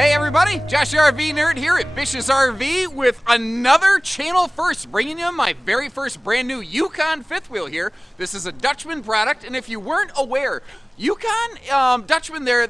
Hey everybody, Josh the RV Nerd here at Spacious RV with another channel first, bringing you my very first brand new Yukon fifth wheel here. This is a Dutchmen product, and if you weren't aware, Yukon, Dutchmen, they're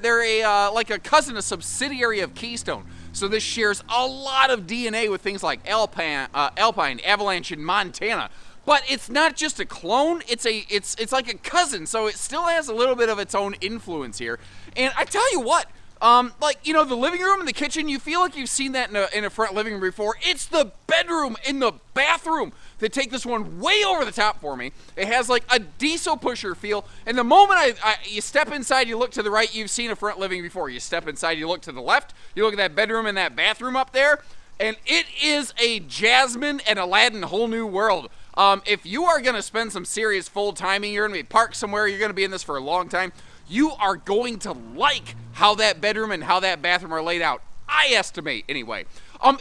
like a cousin, a subsidiary of Keystone. So this shares a lot of DNA with things like Alpine, Avalanche, and Montana. But it's not just a clone, it's like a cousin, so it still has a little bit of its own influence here. And I tell you what, like, you know, the living room and the kitchen, you feel like you've seen that in a front living room before. It's the bedroom and the bathroom that take this one way over the top for me. It has like a diesel pusher feel, and the moment you step inside, you look to the right, you've seen a front living before. You step inside, you look to the left, you look at that bedroom and that bathroom up there, and it is a Jasmine and Aladdin whole new world. If you are going to spend some serious full timing, you're going to be parked somewhere, you're going to be in this for a long time, you are going to like how that bedroom and how that bathroom are laid out. I estimate, anyway.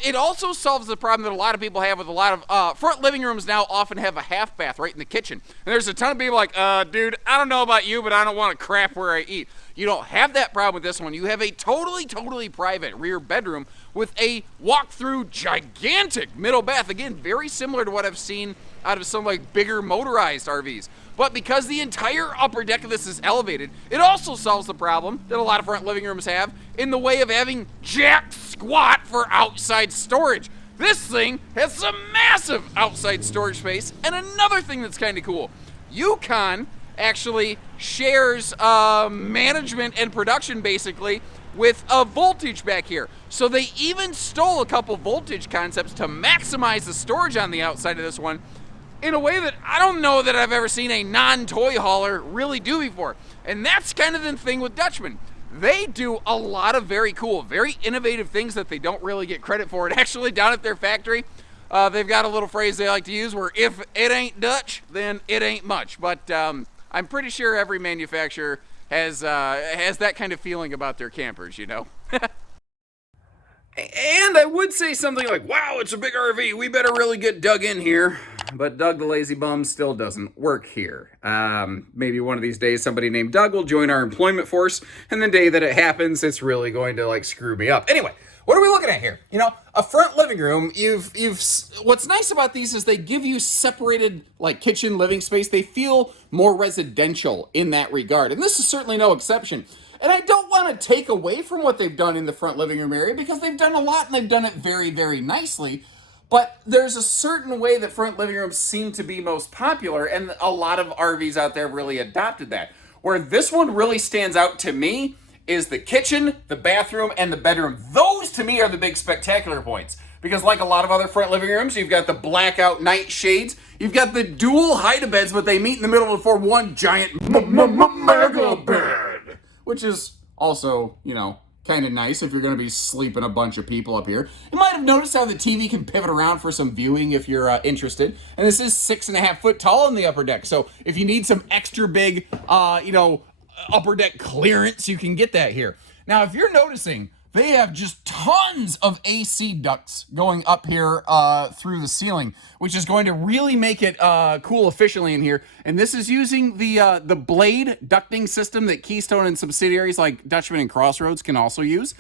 It also solves the problem that a lot of people have with a lot of front living rooms now often have a half bath right in the kitchen. And there's a ton of people like, dude, I don't know about you, but I don't want to crap where I eat. You don't have that problem with this one. You have a totally private rear bedroom with a walk-through gigantic middle bath. Again, very similar to what I've seen out of some like bigger motorized RVs. But because the entire upper deck of this is elevated, it also solves the problem that a lot of front living rooms have in the way of having jack squat for outside storage. This thing has some massive outside storage space. And another thing that's kind of cool, Yukon actually shares management and production basically with a voltage back here. So they even stole a couple voltage concepts to maximize the storage on the outside of this one in a way that I don't know that I've ever seen a non-toy hauler really do before. And that's kind of the thing with Dutchmen. They do a lot of very cool, very innovative things that they don't really get credit for. And actually down at their factory, they've got a little phrase they like to use where if it ain't Dutch, then it ain't much. But I'm pretty sure every manufacturer has that kind of feeling about their campers, you know? And I would say something like, wow, it's a big RV, we better really get Doug in here. But Doug the lazy bum still doesn't work here. Maybe one of these days somebody named Doug will join our employment force, and the day that it happens, it's really going to like screw me up. Anyway, what are we looking at here? You know, a front living room, what's nice about these is they give you separated like kitchen, living space. They feel more residential in that regard, and this is certainly no exception. And I don't want to take away from what they've done in the front living room area because they've done a lot and they've done it very nicely. But there's a certain way that front living rooms seem to be most popular, and a lot of RVs out there really adopted that. Where this one really stands out to me is the kitchen, the bathroom, and the bedroom. Those to me are the big spectacular points. Because like a lot of other front living rooms, you've got the blackout night shades, you've got the dual hide-a-beds, but they meet in the middle to form one giant mega bed. Which is also, you know, kind of nice if you're going to be sleeping a bunch of people up here. You might have noticed how the TV can pivot around for some viewing if you're interested. And this is 6.5 foot tall in the upper deck. So if you need some extra big, you know, upper deck clearance, you can get that here. Now, if you're noticing, they have just tons of AC ducts going up here through the ceiling, which is going to really make it cool efficiently in here. And this is using the blade ducting system that Keystone and subsidiaries like Dutchmen and Crossroads can also use,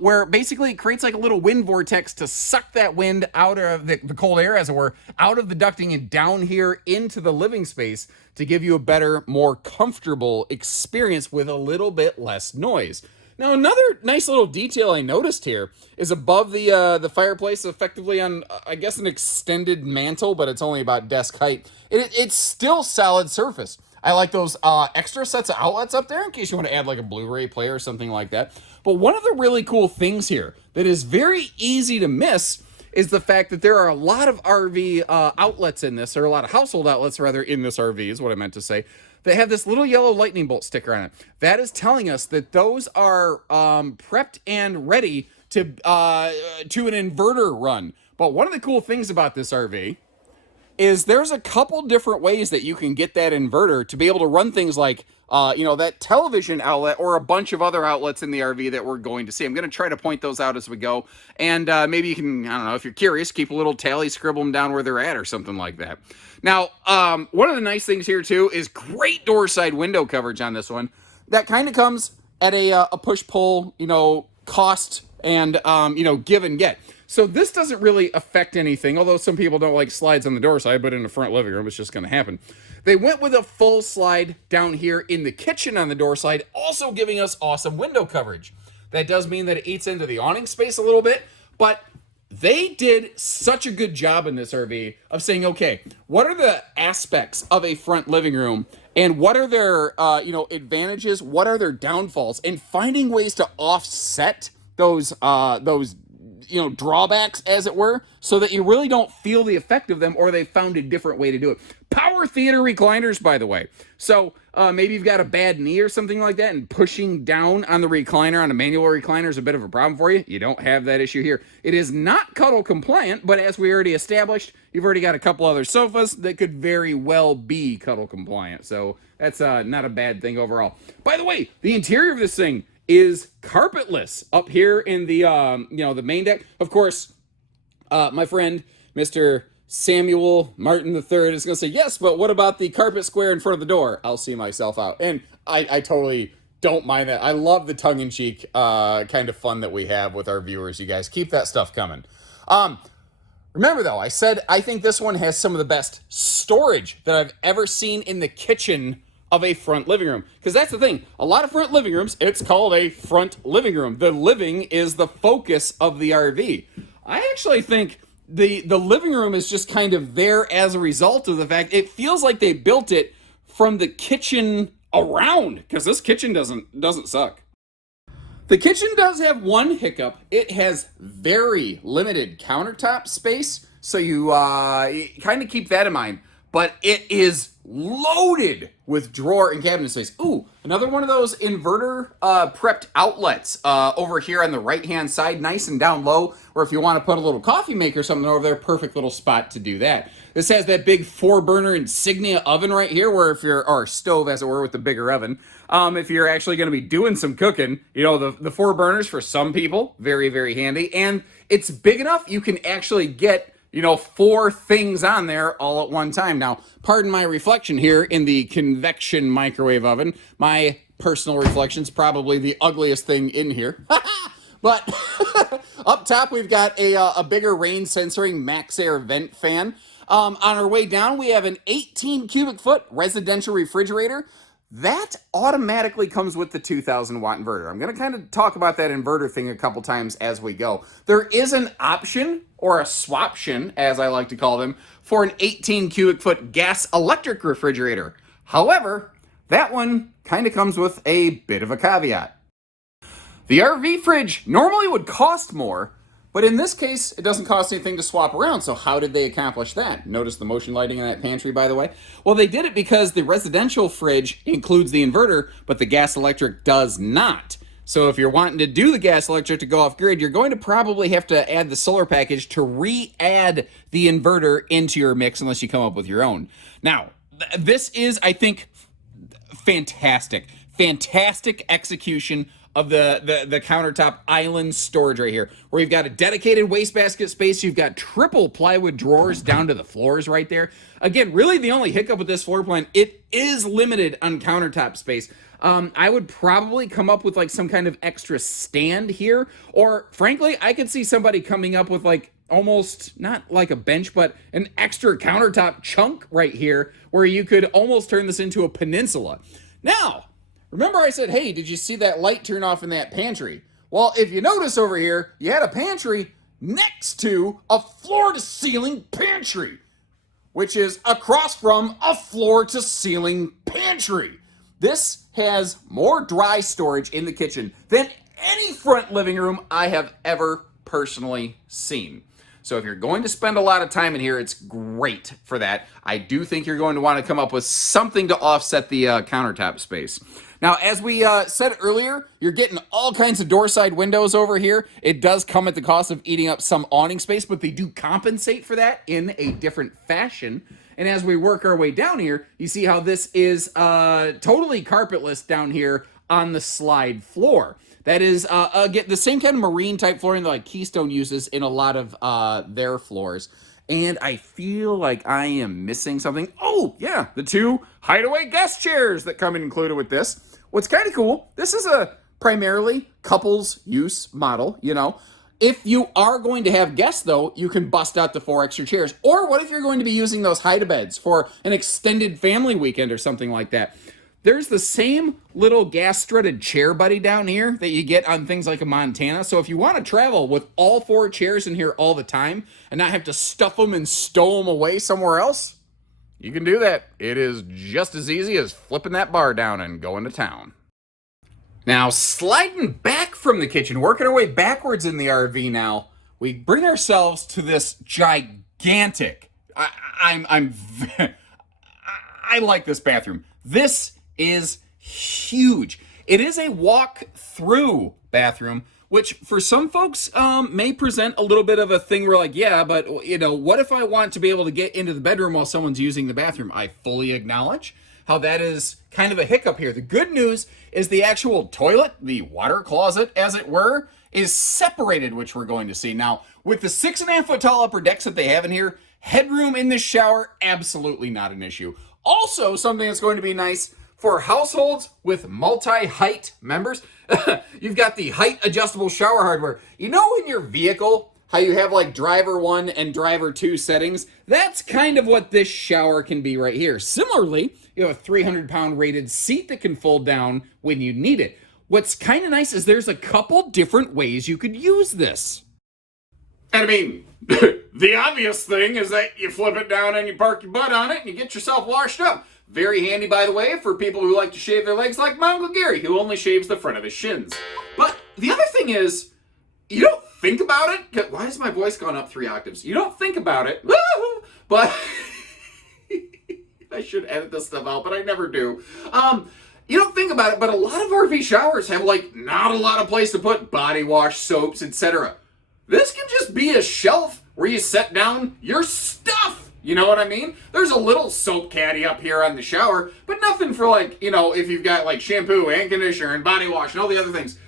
where basically it creates like a little wind vortex to suck that wind out of the cold air, as it were, out of the ducting and down here into the living space to give you a better, more comfortable experience with a little bit less noise. Now, another nice little detail I noticed here is above the fireplace, effectively on, I guess, an extended mantle, but it's only about desk height. It's still solid surface. I like those extra sets of outlets up there in case you want to add like a Blu-ray player or something like that. But one of the really cool things here that is very easy to miss is the fact that there are a lot of RV outlets in this, or a lot of household outlets, rather, in this RV is what I meant to say. They have this little yellow lightning bolt sticker on it. That is telling us that those are prepped and ready to an inverter run. But one of the cool things about this RV is there's a couple different ways that you can get that inverter to be able to run things like, you know, that television outlet or a bunch of other outlets in the RV that we're going to see. I'm going to try to point those out as we go. And maybe you can, I don't know, if you're curious, keep a little tally, scribble them down where they're at or something like that. Now, one of the nice things here, too, is great door side window coverage on this one. That kind of comes at a push-pull, you know, cost and, you know, give and get. So this doesn't really affect anything, although some people don't like slides on the door side, but in the front living room, it's just going to happen. They went with a full slide down here in the kitchen on the door side, also giving us awesome window coverage. That does mean that it eats into the awning space a little bit, but they did such a good job in this RV of saying, okay, what are the aspects of a front living room, and what are their you know, advantages, what are their downfalls, and finding ways to offset those you know, drawbacks, as it were, so that you really don't feel the effect of them, or they found a different way to do it. Power theater recliners, by the way. So maybe you've got a bad knee or something like that, and pushing down on the recliner, on a manual recliner, is a bit of a problem for you. You don't have that issue here. It is not cuddle compliant, but as we already established, you've already got a couple other sofas that could very well be cuddle compliant. So that's not a bad thing overall. By the way, the interior of this thing is carpetless up here in the you know, the main deck. Of course, my friend Mr. Samuel Martin III is going to say, yes, but what about the carpet square in front of the door? I'll see myself out. And I totally don't mind that. I love the tongue-in-cheek kind of fun that we have with our viewers. You guys keep that stuff coming. Remember, though, I said I think this one has some of the best storage that I've ever seen in the kitchen of a front living room. Because that's the thing. A lot of front living rooms, it's called a front living room. The living is the focus of the RV. I actually think the living room is just kind of there as a result of the fact it feels like they built it from the kitchen around, because this kitchen doesn't suck. The kitchen does have one hiccup. It has very limited countertop space, so you kind of keep that in mind. But it is loaded with drawer and cabinet space. Ooh, another one of those inverter prepped outlets over here on the right-hand side, nice and down low, or if you want to put a little coffee maker or something over there, perfect little spot to do that. This has that big 4-burner Insignia oven right here, where if you're, or stove as it were, with the bigger oven, if you're actually going to be doing some cooking, you know, the 4 burners for some people, very, very handy. And it's big enough you can actually get, you know, 4 things on there all at one time. Now, pardon my reflection here in the convection microwave oven. My personal reflection's probably the ugliest thing in here. But up top, we've got a bigger rain censoring max air vent fan. On our way down, we have an 18 cubic foot residential refrigerator. That automatically comes with the 2,000 watt inverter. I'm going to kind of talk about that inverter thing a couple times as we go. There is an option, or a swaption, as I like to call them, for an 18 cubic foot gas electric refrigerator. However, that one kind of comes with a bit of a caveat. The RV fridge normally would cost more, but in this case, it doesn't cost anything to swap around. So how did they accomplish that? Notice the motion lighting in that pantry, by the way. Well, they did it because the residential fridge includes the inverter, but the gas electric does not. So if you're wanting to do the gas electric to go off grid, you're going to probably have to add the solar package to re-add the inverter into your mix, unless you come up with your own. Now, this is, I think, fantastic. Fantastic execution of the countertop island storage right here, where you've got a dedicated wastebasket space. You've got triple plywood drawers down to the floors right there. Again, really the only hiccup with this floor plan, it is limited on countertop space. I would probably come up with like some kind of extra stand here, or frankly, I could see somebody coming up with like almost not like a bench, but an extra countertop chunk right here, where you could almost turn this into a peninsula. Now, remember I said, hey, did you see that light turn off in that pantry? Well, if you notice over here, you had a pantry next to a floor-to-ceiling pantry, which is across from a floor-to-ceiling pantry. This has more dry storage in the kitchen than any front living room I have ever personally seen. So if you're going to spend a lot of time in here, it's great for that. I do think you're going to want to come up with something to offset the countertop space. Now, as we said earlier, you're getting all kinds of door side windows over here. It does come at the cost of eating up some awning space, but they do compensate for that in a different fashion. And as we work our way down here, you see how this is totally carpetless down here on the slide floor. That is, again, the same kind of marine type flooring that like Keystone uses in a lot of their floors. And I feel like I am missing something. Oh, yeah, the 2 hideaway guest chairs that come included with this. What's kind of cool, this is a primarily couples use model, you know. If you are going to have guests, though, you can bust out the 4 extra chairs. Or what if you're going to be using those hide-a-beds for an extended family weekend or something like that? There's the same little gas-strutted chair buddy down here that you get on things like a Montana. So if you want to travel with all 4 chairs in here all the time and not have to stuff them and stow them away somewhere else, you can do that. It is just as easy as flipping that bar down and going to town. Now, sliding back from the kitchen, working our way backwards in the RV now, we bring ourselves to this gigantic, I like this bathroom. This is huge. It is a walk-through bathroom, which for some folks may present a little bit of a thing where like, yeah, but you know, what if I want to be able to get into the bedroom while someone's using the bathroom? I fully acknowledge how that is kind of a hiccup here. The good news is the actual toilet, the water closet, as it were, is separated, which we're going to see. Now, with the 6.5 foot tall upper decks that they have in here, headroom in this shower, absolutely not an issue. Also, something that's going to be nice for households with multi-height members, you've got the height adjustable shower hardware. You know in your vehicle, how you have like driver 1 and driver 2 settings? That's kind of what this shower can be right here. Similarly, you have a 300-pound rated seat that can fold down when you need it. What's kind of nice is there's a couple different ways you could use this. And I mean, the obvious thing is that you flip it down and you park your butt on it and you get yourself washed up. Very handy, by the way, for people who like to shave their legs like my Uncle Gary, who only shaves the front of his shins. But the other thing is, you don't think about it. Why has my voice gone up 3 octaves? You don't think about it, but I should edit this stuff out, but I never do. You don't think about it, but a lot of RV showers have like not a lot of place to put body wash, soaps, etc. This can just be a shelf where you set down your stuff. You know what I mean? There's a little soap caddy up here on the shower, but nothing for like, you know, if you've got like shampoo and conditioner and body wash and all the other things.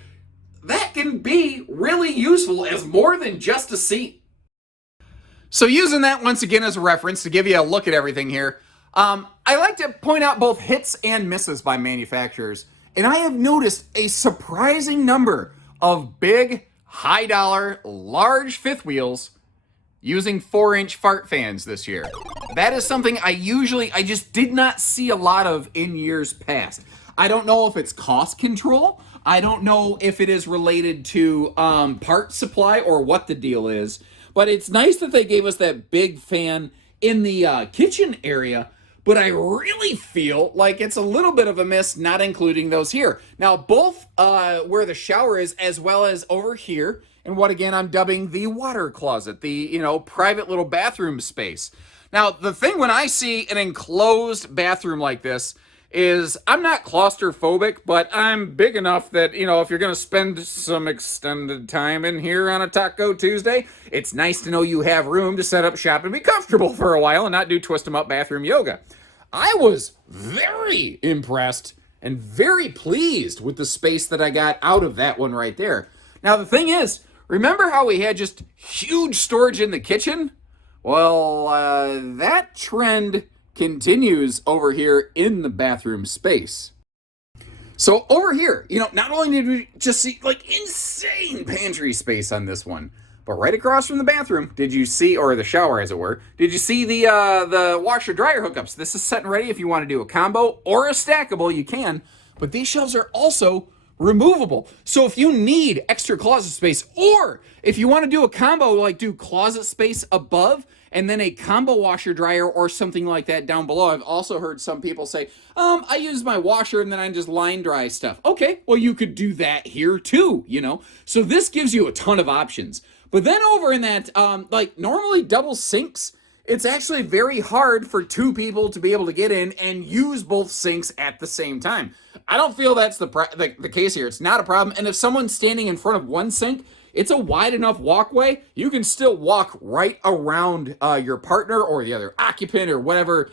That can be really useful as more than just a seat. So using that once again as a reference to give you a look at everything here, I like to point out both hits and misses by manufacturers. And I have noticed a surprising number of big, high dollar, large fifth wheels using 4-inch fart fans this year. That is something I just did not see a lot of in years past. I don't know if it's cost control. I don't know if it is related to part supply or what the deal is. But it's nice that they gave us that big fan in the kitchen area. But I really feel like it's a little bit of a miss not including those here. Now, both where the shower is as well as over here, and what again I'm dubbing the water closet, the, you know, private little bathroom space. Now, the thing when I see an enclosed bathroom like this is I'm not claustrophobic, but I'm big enough that, you know, if you're going to spend some extended time in here on a Taco Tuesday, it's nice to know you have room to set up shop and be comfortable for a while and not do twist 'em up bathroom yoga. I was very impressed and very pleased with the space that I got out of that one right there. Now, the thing is, remember how we had just huge storage in the kitchen? Well, that trend continues over here in the bathroom space. So over here, you know, not only did we just see like insane pantry space on this one, but right across from the bathroom, did you see, or the shower as it were, did you see the washer dryer hookups? This is set and ready if you want to do a combo or a stackable, you can, but these shelves are also removable. So if you need extra closet space, or if you want to do a combo, like do closet space above and then a combo washer dryer or something like that down below. I've also heard some people say, I use my washer and then I just line dry stuff. Okay, well you could do that here too, you know? So this gives you a ton of options. But then over in that, like normally double sinks, it's actually very hard for 2 people to be able to get in and use both sinks at the same time. I don't feel that's the case here. It's not a problem. And if someone's standing in front of one sink, it's a wide enough walkway. You can still walk right around your partner or the other occupant or whatever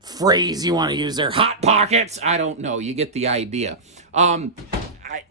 phrase you want to use there. Hot pockets. I don't know. You get the idea.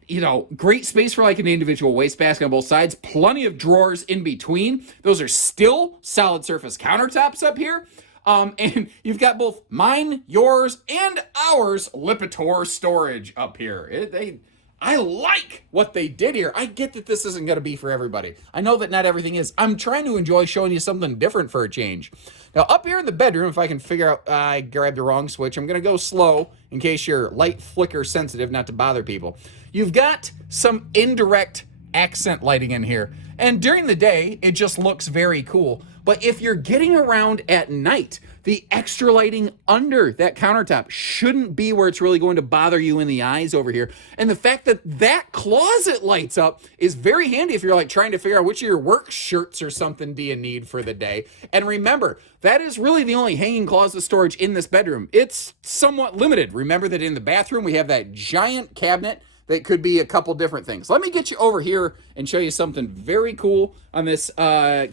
You know, great space for like an individual wastebasket on both sides. Plenty of drawers in between. Those are still solid surface countertops up here. And you've got both mine, yours, and ours Lipitor storage up here. I like what they did here. I get that this isn't going to be for everybody. I know that not everything is. I'm trying to enjoy showing you something different for a change. Now, up here in the bedroom, if I can figure out, I grabbed the wrong switch. I'm going to go slow in case you're light flicker sensitive, not to bother people. You've got some indirect accent lighting in here. And during the day, it just looks very cool. But if you're getting around at night, the extra lighting under that countertop shouldn't be where it's really going to bother you in the eyes over here. And the fact that that closet lights up is very handy if you're like trying to figure out which of your work shirts or something do you need for the day. And remember, that is really the only hanging closet storage in this bedroom. It's somewhat limited. Remember that in the bathroom, we have that giant cabinet that could be a couple different things. Let me get you over here and show you something very cool on this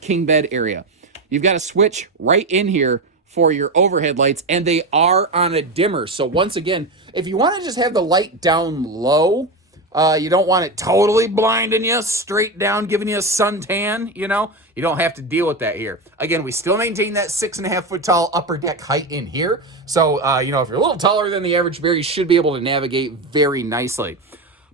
king bed area. You've got a switch right in here for your overhead lights, and they are on a dimmer. So once again, if you want to just have the light down low, you don't want it totally blinding you, straight down, giving you a suntan, you know, you don't have to deal with that here. Again, we still maintain that 6.5 foot tall upper deck height in here. So, you know, if you're a little taller than the average bear, you should be able to navigate very nicely.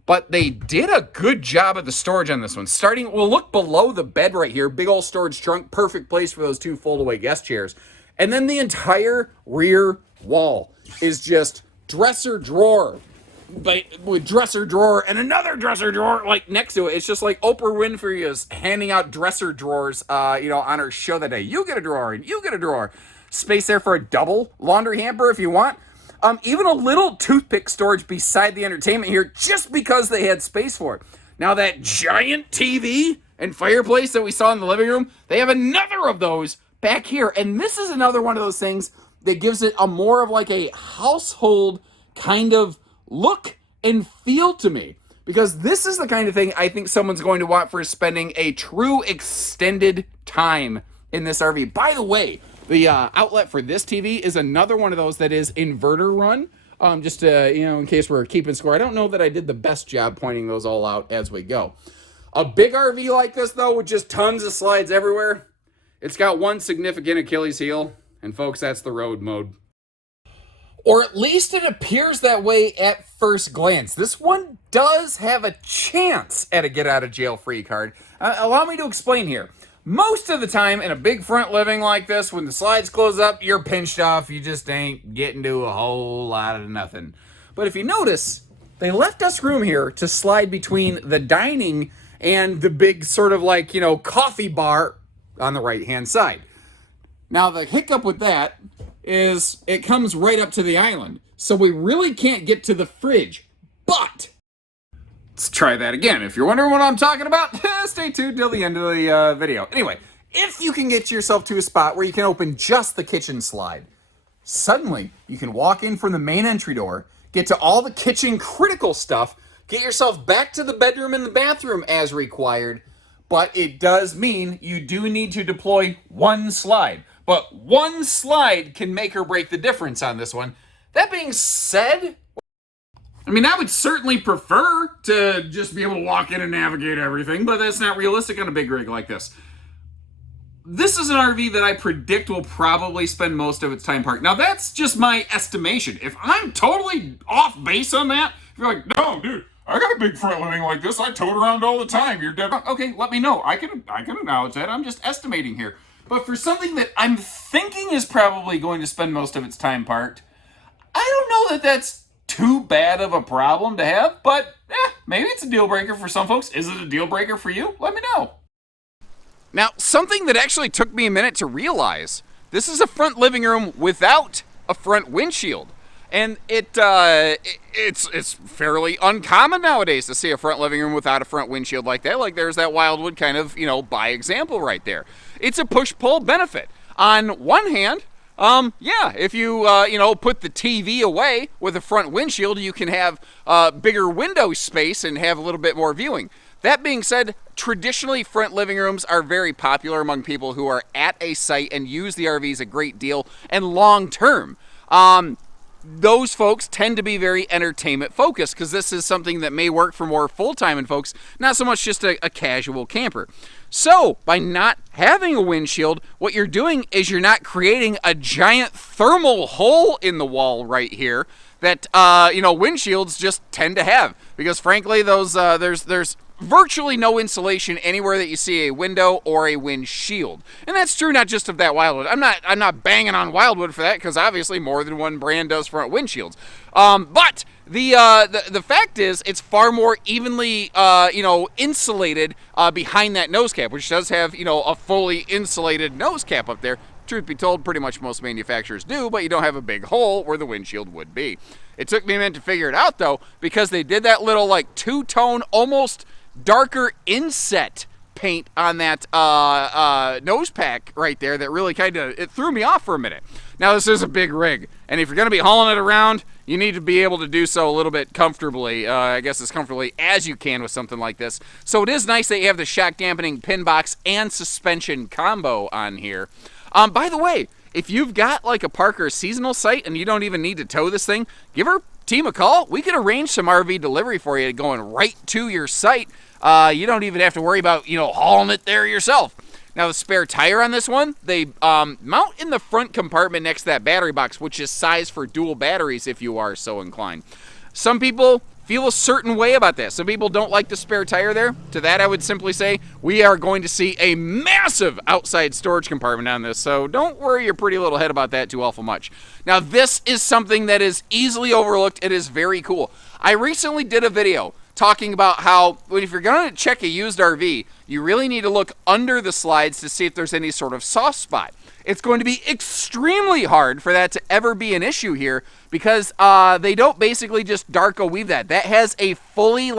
But they did a good job of the storage on this one. Starting, we'll look below the bed right here. Big old storage trunk, perfect place for those 2 fold-away guest chairs. And then the entire rear wall is just dresser drawer, but with dresser drawer and another dresser drawer like next to it. It's just like Oprah Winfrey is handing out dresser drawers, you know, on her show that day. You get a drawer and you get a drawer. Space there for a double laundry hamper if you want. Even a little toothpick storage beside the entertainment here just because they had space for it. Now that giant TV and fireplace that we saw in the living room, they have another of those back here. And this is another one of those things that gives it a more of like a household kind of look and feel to me. Because this is the kind of thing I think someone's going to want for spending a true extended time in this RV. By the way, the outlet for this TV is another one of those that is inverter run. Just to, you know, in case we're keeping score. I don't know that I did the best job pointing those all out as we go. A big RV like this, though, with just tons of slides everywhere, it's got one significant Achilles heel. And folks, that's the road mode. Or at least it appears that way at first glance. This one does have a chance at a get-out-of-jail-free card. Allow me to explain here. Most of the time in a big front living like this, when the slides close up, you're pinched off. You just ain't getting to a whole lot of nothing. But if you notice, they left us room here to slide between the dining and the big sort of like, you know, coffee bar on the right-hand side. Now, the hiccup with that is it comes right up to the island. So we really can't get to the fridge. But let's try that again. If you're wondering what I'm talking about, stay tuned till the end of the video. Anyway, if you can get yourself to a spot where you can open just the kitchen slide, suddenly you can walk in from the main entry door, get to all the kitchen critical stuff, get yourself back to the bedroom and the bathroom as required. But it does mean you do need to deploy one slide. But one slide can make or break the difference on this one. That being said, I mean, I would certainly prefer to just be able to walk in and navigate everything, but that's not realistic on a big rig like this. This is an RV that I predict will probably spend most of its time parked. Now, that's just my estimation. If I'm totally off base on that, if you're like, no, dude, I got a big front living like this. I tote around all the time. You're dead wrong. Okay, let me know. I can acknowledge that. I'm just estimating here. But for something that I'm thinking is probably going to spend most of its time parked, I don't know that that's too bad of a problem to have, but maybe it's a deal breaker for some folks. Is it a deal breaker for you? Let me know. Now, something that actually took me a minute to realize, this is a front living room without a front windshield. And it's fairly uncommon nowadays to see a front living room without a front windshield like that. Like there's that Wildwood kind of, you know, by example right there. It's a push-pull benefit. On one hand, yeah, if you, you know, put the TV away with a front windshield, you can have bigger window space and have a little bit more viewing. That being said, traditionally front living rooms are very popular among people who are at a site and use the RVs a great deal and long term. Those folks tend to be very entertainment focused because this is something that may work for more full-time and folks, not so much just a casual camper. So by not having a windshield, what you're doing is you're not creating a giant thermal hole in the wall right here that windshields just tend to have, because frankly those there's virtually no insulation anywhere that you see a window or a windshield. And that's true not just of that Wildwood. I'm not banging on Wildwood for that, because obviously more than one brand does front windshields. But the fact is, it's far more evenly insulated behind that nose cap, which does have a fully insulated nose cap up there. Truth be told, pretty much most manufacturers do, but you don't have a big hole where the windshield would be. It took me a minute to figure it out, though, because they did that little two-tone, almost darker inset paint on that nose pack right there that really it threw me off for a minute. Now, this is a big rig, and if you're going to be hauling it around, you need to be able to do so a little bit comfortably, I guess as comfortably as you can with something like this. So it is nice that you have the shock dampening pin box and suspension combo on here. By the way, if you've got like a Parker seasonal site and you don't even need to tow this thing, give our team a call. We can arrange some RV delivery for you going right to your site. You don't even have to worry about, hauling it there yourself. Now, the spare tire on this one, they mount in the front compartment next to that battery box, which is sized for dual batteries if you are so inclined. Some people feel a certain way about that. Some people don't like the spare tire there. To that, I would simply say we are going to see a massive outside storage compartment on this, so don't worry your pretty little head about that too awful much. Now, this is something that is easily overlooked. It is very cool. I recently did a video talking about how if you're going to check a used RV, you really need to look under the slides to see if there's any sort of soft spot. It's going to be extremely hard for that to ever be an issue here, because they don't basically just Darko weave that. That has a fully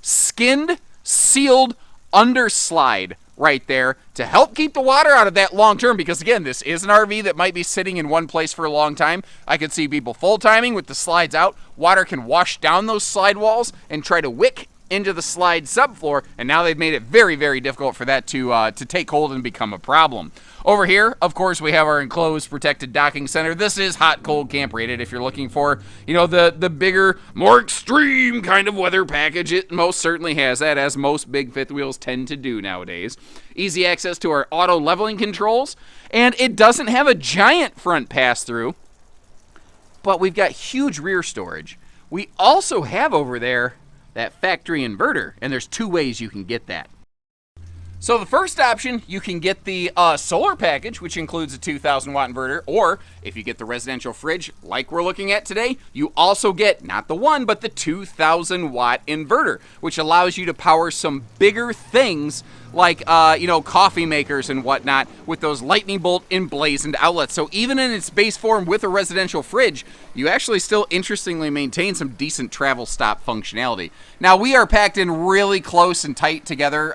skinned, sealed underslide right there to help keep the water out of that long term, because again, this is an RV that might be sitting in one place for a long time. I could see people full timing with the slides out. Water can wash down those slide walls and try to wick into the slide subfloor, and now they've made it very, very difficult for that to take hold and become a problem. Over here, of course, we have our enclosed protected docking center. This is hot, cold camp rated. If you're looking for, the bigger, more extreme kind of weather package, it most certainly has that, as most big fifth wheels tend to do nowadays. Easy access to our auto leveling controls, and it doesn't have a giant front pass-through, but we've got huge rear storage. We also have over there that factory inverter, and there's two ways you can get that. So the first option, you can get the solar package, which includes a 2,000 watt inverter, or if you get the residential fridge like we're looking at today, you also get not the 1, but the 2,000 watt inverter, which allows you to power some bigger things like, coffee makers and whatnot with those lightning bolt emblazoned outlets. So even in its base form with a residential fridge, you actually still interestingly maintain some decent travel stop functionality. Now, we are packed in really close and tight together.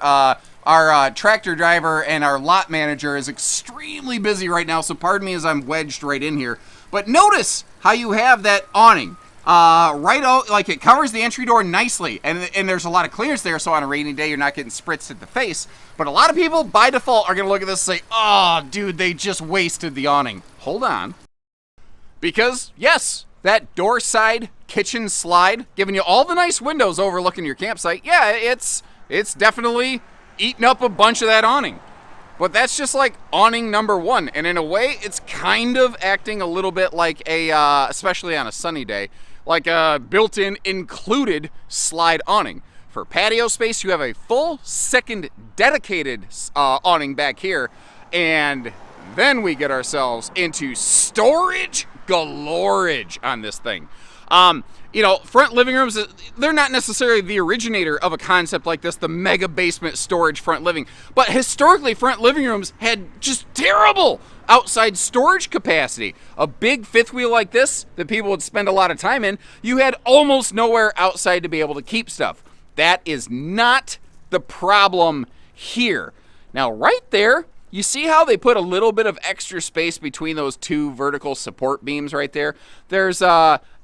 Our tractor driver and our lot manager is extremely busy right now, so pardon me as I'm wedged right in here. But notice how you have that awning right out, it covers the entry door nicely, and there's a lot of clearance there, so on a rainy day you're not getting spritzed at the face. But a lot of people, by default, are going to look at this and say, oh, dude, they just wasted the awning. Hold on. Because, yes, that door side kitchen slide, giving you all the nice windows overlooking your campsite, yeah, it's definitely eating up a bunch of that awning. But that's just like awning number 1, and in a way it's kind of acting a little bit like a especially on a sunny day, like a built-in included slide awning. For patio space, you have a full second dedicated awning back here, and then we get ourselves into storage galorage on this thing. Front living rooms, they're not necessarily the originator of a concept like this, the mega basement storage front living. But historically, front living rooms had just terrible outside storage capacity. A big fifth wheel like this that people would spend a lot of time in, you had almost nowhere outside to be able to keep stuff. That is not the problem here. Now, right there, you see how they put a little bit of extra space between those two vertical support beams right there? There's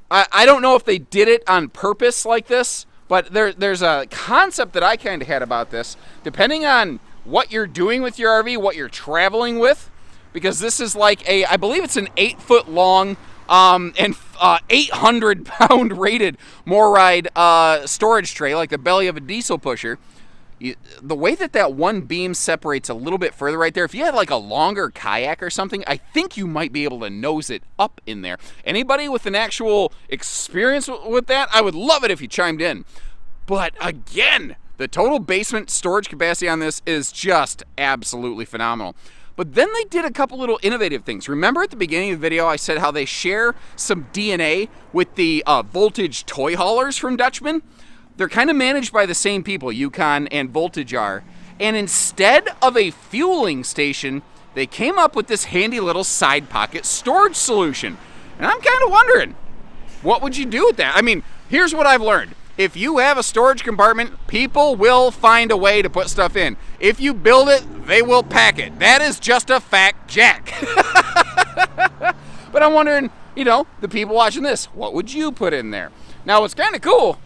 I don't know if they did it on purpose like this, but there's a concept that I kind of had about this. Depending on what you're doing with your RV, what you're traveling with, because this is like I believe it's an 8-foot long and 800-pound rated MORryde storage tray, like the belly of a diesel pusher. the way that one beam separates a little bit further right there, if you had like a longer kayak or something, I think you might be able to nose it up in there. Anybody with an actual experience with that, I would love it if you chimed in. But again, the total basement storage capacity on this is just absolutely phenomenal. But then they did a couple little innovative things. Remember at the beginning of the video I said how they share some DNA with the voltage toy haulers from Dutchmen? They're kind of managed by the same people, Yukon and Voltage are. And instead of a fueling station, they came up with this handy little side pocket storage solution. And I'm kind of wondering, what would you do with that? I mean, here's what I've learned. If you have a storage compartment, people will find a way to put stuff in. If you build it, they will pack it. That is just a fact, Jack. But I'm wondering, you know, the people watching this, what would you put in there? Now, what's kind of cool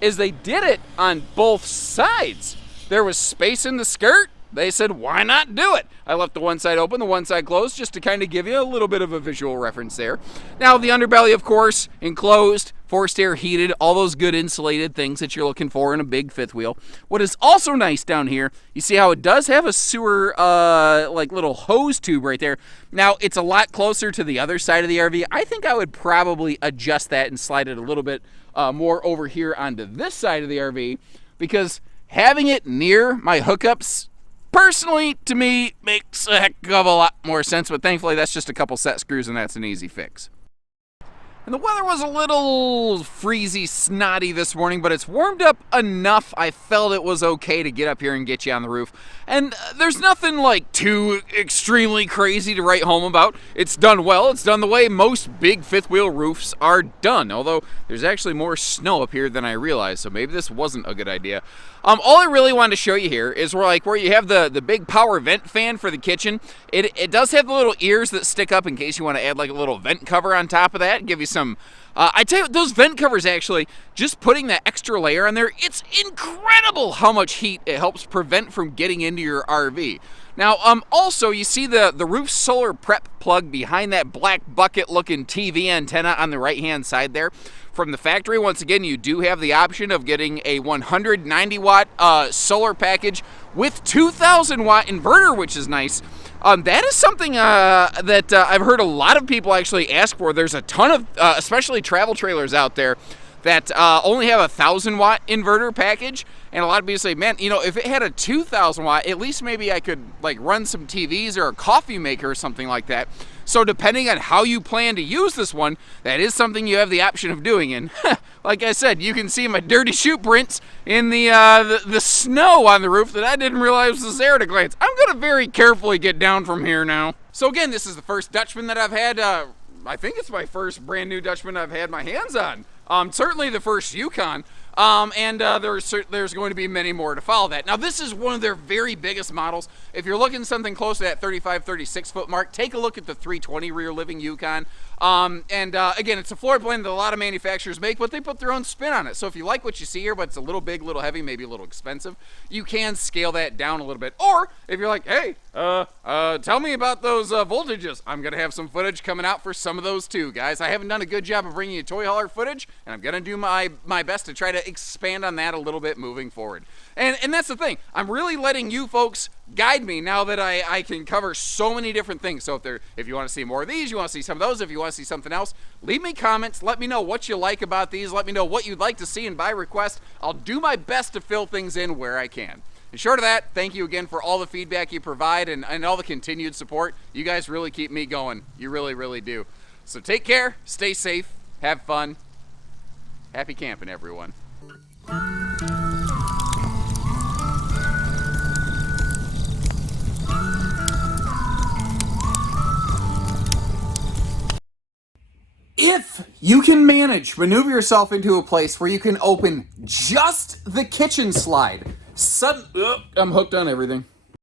is they did it on both sides. There was space in the skirt. They said, why not do it? I left the one side open, the one side closed, just to kind of give you a little bit of a visual reference there. Now, the underbelly, of course, enclosed, forced air heated, all those good insulated things that you're looking for in a big fifth wheel. What is also nice down here, you see how it does have a sewer, like little hose tube right there. Now, it's a lot closer to the other side of the RV. I think I would probably adjust that and slide it a little bit more over here onto this side of the RV, because having it near my hookups, personally, to me, makes a heck of a lot more sense, but thankfully that's just a couple set screws and that's an easy fix. And the weather was a little freezy, snotty this morning, but it's warmed up enough I felt it was okay to get up here and get you on the roof. And there's nothing like too extremely crazy to write home about. It's done well. It's done the way most big fifth wheel roofs are done, although there's actually more snow up here than I realized, so maybe this wasn't a good idea. All I really wanted to show you here is where you have the big power vent fan for the kitchen. It does have the little ears that stick up in case you want to add like a little vent cover on top of that, give you some. I tell you, those vent covers actually, just putting that extra layer on there, it's incredible how much heat it helps prevent from getting into your RV. Now, also, you see the roof solar prep plug behind that black bucket-looking TV antenna on the right-hand side there. From the factory, once again, you do have the option of getting a 190-watt solar package with 2,000-watt inverter, which is nice. That is something that I've heard a lot of people actually ask for. There's a ton of, especially travel trailers out there, that only have a 1,000-watt inverter package, and a lot of people say, man, you know, if it had a 2,000-watt, at least maybe I could like run some TVs or a coffee maker or something like that. So depending on how you plan to use this one, that is something you have the option of doing. And like I said, you can see my dirty shoe prints in the snow on the roof that I didn't realize was there at a glance. I'm gonna very carefully get down from here now. So again, this is the first Dutchman that I've had. I think it's my first brand new Dutchman I've had my hands on. Certainly the first Yukon. And there's going to be many more to follow that. Now, this is one of their very biggest models. If you're looking something close to that 35, 36 foot mark, take a look at the 320 rear living Yukon. Again, it's a floor plan that a lot of manufacturers make, but they put their own spin on it. So if you like what you see here, but it's a little big, a little heavy, maybe a little expensive, you can scale that down a little bit. Or if you're like, hey, tell me about those voltages. I'm going to have some footage coming out for some of those too, guys. I haven't done a good job of bringing you toy hauler footage, and I'm going to do my best to try to expand on that a little bit moving forward. And that's the thing. I'm really letting you folks guide me now that I can cover so many different things. So if you want to see more of these, you want to see some of those, if you want to see something else, leave me comments. Let me know what you like about these. Let me know what you'd like to see, and by request, I'll do my best to fill things in where I can. And short of that, thank you again for all the feedback you provide and all the continued support. You guys really keep me going. You really, really do. So take care, stay safe, have fun. Happy camping, everyone. If you can maneuver yourself into a place where you can open just the kitchen slide, I'm hooked on everything.